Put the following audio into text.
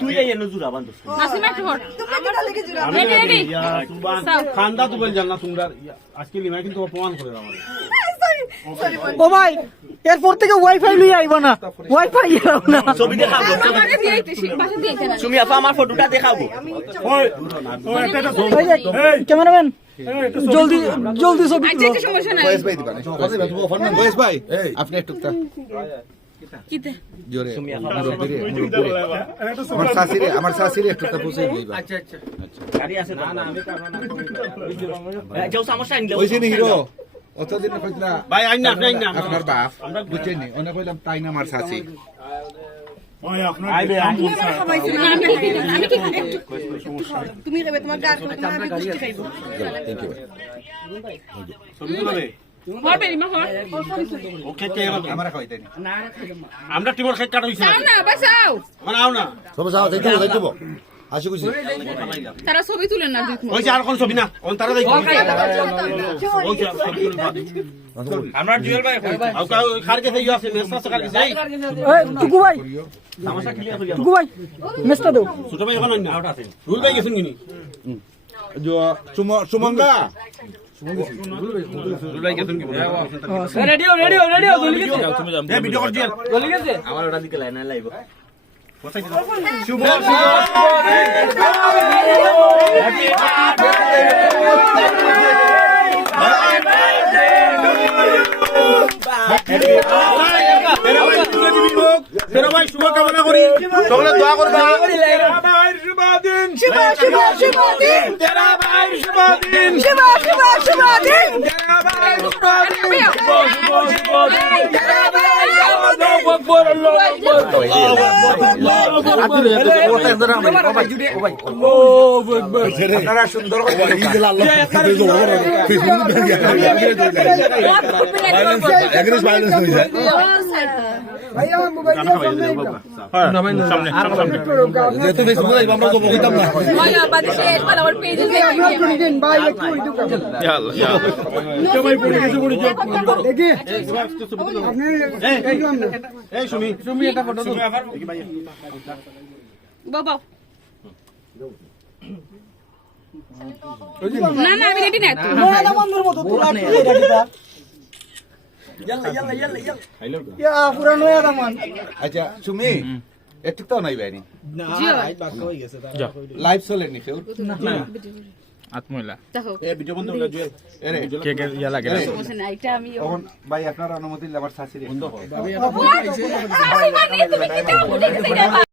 তুই এই এনে জুরা বান্ধব নাসিমা একটু হট আমি রেডি খান্দা তো বল জানা তোমরা আজকে লিমা কিন্তু অপমান করে দাও ও ভাই এরপর থেকে ওয়াইফাই লই আইবা না ওয়াইফাই এরাও না ছবি দেখাবো আমাকে দিয়ে আইতেছি পাশে দিয়ে কেন তুমি আপা আমার ফটোটা দেখাবো ক্যামেরাম্যান জলদি জলদি ছবি আচ্ছা আচ্ছা সমস্যা নাই বয়স ভাই দিবা বয়স ভাই আপনি একটু কিতে জোরে আমার শাশুড়ি একটু পুষে দিবা আচ্ছা আচ্ছা গাড়ি আছে না না আমি কারণ না যাও সমস্যা নিলে ওইছে নি হিরো অতদিন কইলা ভাই আইনা আপনি আইনা আপনার বাপ বুঝছেন নি ওনা কইলাম তাই না আমার শাশুড়ি আইবে আমি কি তুমি খাবে তোমার গাছ তোমার গাড়ি খাইবো থ্যাংক ইউ ছবি তুলবে হবে রিমা হয় ওকে কে আমরা খাইতে নি আমরা টিমর খেক কাটা হইছে যাও না বাসাও মানে আও না সব যাও দেখো আসি খুশি তারা ছবি তুলেন না দুই ওই যে আর কোন ছবি না কোন তারা দেখো ওই যে আমরা জুয়েল ভাই আও কা খার কে থেকে আছে মেসা সকাল কে যাই এই টুকু ভাই সমস্যা ক্লিয়ার হই টুকু ভাই মেসটা দাও ছোট ভাই এখন না আউট আছে রুল ভাই গেছেন কিনি जो सुमंगा রুল ভাই গেছেন কি রেডি রেডি জলদি এ ভিডিও কর দিন জলদি গেছে আমার ওটা দিকে লাইন লাইব শুভ তেরা ভাই শুভ কামনা করি সকলে দোয়া করবা তেরা ভাই শুভ দিন শুভ শুভ শুভ দিন তেরা ভাই শুভ দিন শুভ শুভ শুভ দিন তেরা ভাই শুভ দিন তেরা ভাই আল্লাহু আকবার আল্লাহু আকবার আপনারা সুন্দর করে ভাইয়া মোবাইল সামনে যেহেতু ফেসবুকে আমরা তো বলতাম না মায়া বাদে শেষ মানে আমার পেজে দিন ভাই একটু সবাই পড়ে গেছে পড়ে যাও দেখি এই সুমি এটা ফটো দাও বাবা না না আমি রেডি না না বন্ধুর মতো তোরা রেডিটা ইয়া পুরা নয়া দামান আচ্ছা সুমি একটু তো নাই বাইনি জিও লাইভ চলে নি কেউ আত্মইলা দেখো এই ভিডিও বন্ধ করে জুয়েল এরে কে কে ইয়া লাগে সমস্যা নাই এটা আমি তখন ভাই আপনার অনুমতি দিলে আমার শাশুড়ি বন্ধ হয় তুমি কি